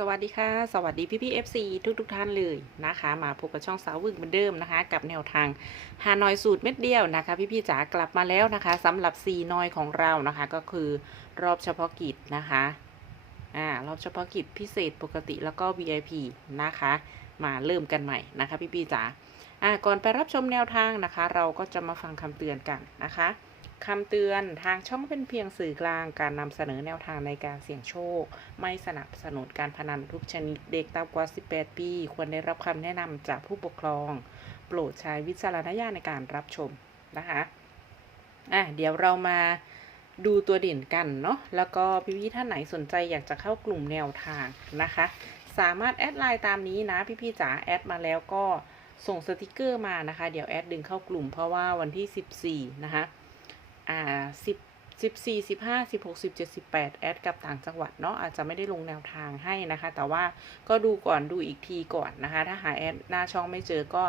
สวัสดีค่ะ สวัสดีพี่พี่ FC ทุกทุกๆท่านเลยนะคะ มาพบกับช่องสาววึกเหมือนเดิมนะคะ กับแนวทางฮานอยสูตรเม็ดเดียวนะคะ พี่พี่จ๋ากลับมาแล้วนะคะสำหรับ4นอยของเรานะคะ ก็คือรอบเฉพาะกิจนะคะอ่ารอบเฉพาะกิจพิเศษปกติแล้วก็ VIP นะคะ มาเริ่มกันใหม่นะคะ พี่พี่จ๋าอ่าก่อนไปรับชมแนวทางนะคะ เราก็จะมาฟังคำเตือนกันนะคะ คำเตือนทางช่องเป็นเพียงสื่อกลางการนำเสนอแนวทางในการเสี่ยงโชค ไม่สนับสนุนการพนันทุกชนิดเด็กต่ำกว่า 18 ปี ควรได้รับคำแนะนำจากผู้ปกครอง โปรดใช้วิจารณญาณในการรับชมนะคะอะเดี๋ยวเรามาดูตัวเด่นกันเนาะแล้วก็พี่ๆท่านไหนสนใจอยากจะเข้ากลุ่มแนวทางนะคะ สามารถแอดไลน์ตามนี้นะ พี่ๆจ๋าแอดมาแล้วก็ส่งสติกเกอร์มานะคะ เดี๋ยวแอดดึงเข้ากลุ่มเพราะว่าวันที่ 14 นะคะ อ่า10 14 15 16 17 18แปดแอดกับต่างจังหวัดเนาะอาจจะไม่ได้ลงแนวทางให้นะคะ แต่ว่าก็ดูก่อนดูอีกทีก่อนนะคะ ถ้าหาแอดหน้าช่องไม่เจอก็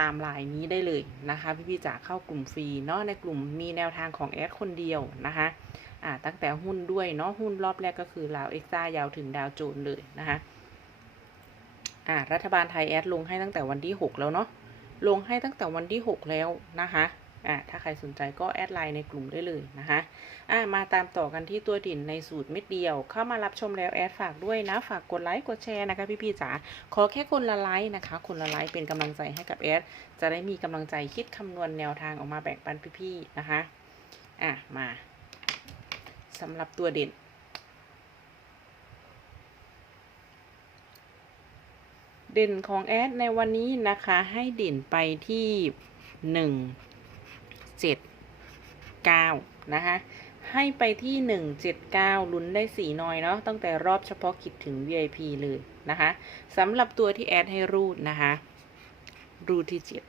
ตามไลน์นี้ได้เลยนะคะ พี่ๆจ๋าเข้ากลุ่มฟรีเนาะในกลุ่มมีแนวทางของแอดคนเดียวนะคะอ่าตั้งแต่หุ้นด้วยเนาะหุ้นรอบแรกก็คือลาวเอ็กซ่ายาวถึงดาวโจนเลยนะคะอ่ารัฐบาลไทยแอดลงให้ตั้งแต่วันที่ 6 แล้วเนาะลงให้ตั้งแต่วันที่ 6 แล้วนะคะ อ่าถ้าใครสนใจก็แอดไลน์ในกลุ่มได้เลยนะคะอะมาตามต่อกันที่ตัวดิ่นในสูตรเม็ดเดียว เข้ามารับชมแล้วแอดฝากด้วยนะ ฝากกดไลค์กดแชร์นะคะพี่พี่ๆจ๋าขอแค่คนละไลค์นะคะ คนละไลค์เป็นกำลังใจให้กับแอดจะได้มีกำลังใจคิดคำนวณแนวทางออกมาแบ่งปันพี่พี่ๆนะคะอะมาสำหรับตัวเด่นเด่นของแอดในวันนี้นะคะให้เด่นไปที่หนึ่ง เจ็ดเก้านะคะให้ไปที่หนึ่งเจ็ดเก้าลุ้นได้สี่น้อยเนาะ ตั้งแต่รอบเฉพาะกิจถึง VIP เลยนะคะสำหรับตัวที่แอดให้รูดนะคะ รูดที่เจ็ด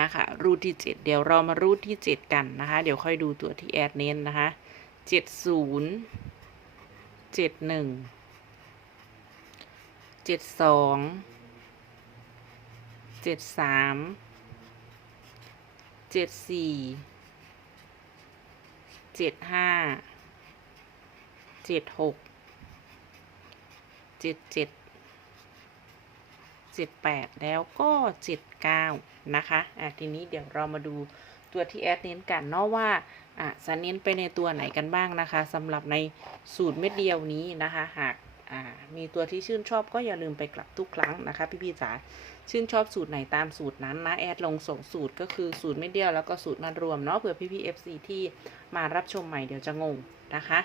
นะคะ รูดที่เจ็ดเดี๋ยวเรามารูดที่เจ็ดกันนะคะ เดี๋ยวค่อยดูตัวที่แอดเน้นนะคะเจ็ดศูนย์ เจ็ดสี่เจ็ดห้าเจ็ดหกเจ็ดเจ็ดเจ็ดแปดแล้วก็เจ็ดเก้านะคะอะทีนี้เดี๋ยวเรามาดูตัวที่แอดเน้นกันเนาะว่าอะจะเน้นไปในตัวไหนกันบ้างนะคะสำหรับในสูตรเม็ดเดียวนี้นะคะ หาก อ่ามีตัวที่ชื่นชอบก็อย่าลืมไปกลับทุกครั้งนะคะ พี่พี่จ๋าชื่นชอบสูตรไหนตามสูตรนั้นนะแอดลงส่งสูตรก็คือสูตรเม็ดเดียวแล้วก็สูตรมารวมเนาะเผื่อพี่พี่เอฟซีที่มารับชมใหม่เดี๋ยวจะงงนะคะ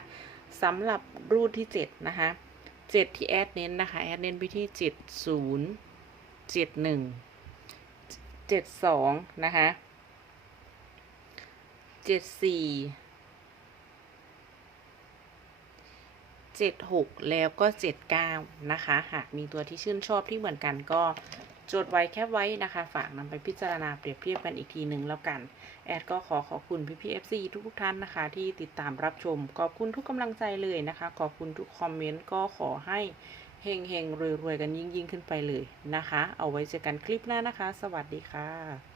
สำหรับรูทที่ 7 นะคะ 7 ที่แอดเน้นนะคะ แอดเน้นไปที่ 70 71 72 นะคะ 74 76 แล้วก็ 79 นะคะ หากมีตัวที่ชื่นชอบที่เหมือนกันก็จดไว้แคปไว้นะคะ ฝากนำไปพิจารณาเปรียบเทียบกันอีกทีหนึ่งแล้วกัน แอดก็ขอขอบคุณพี่พี่เอฟซีทุกท่านนะคะ ที่ติดตามรับชม ขอบคุณทุกกำลังใจเลยนะคะ ขอบคุณทุกคอมเมนต์ก็ขอให้เฮงเฮงๆรวยกันยิ่งยิ่งขึ้นไปเลยนะคะ เอาไว้เจอกันคลิปหน้านะคะ สวัสดีค่ะ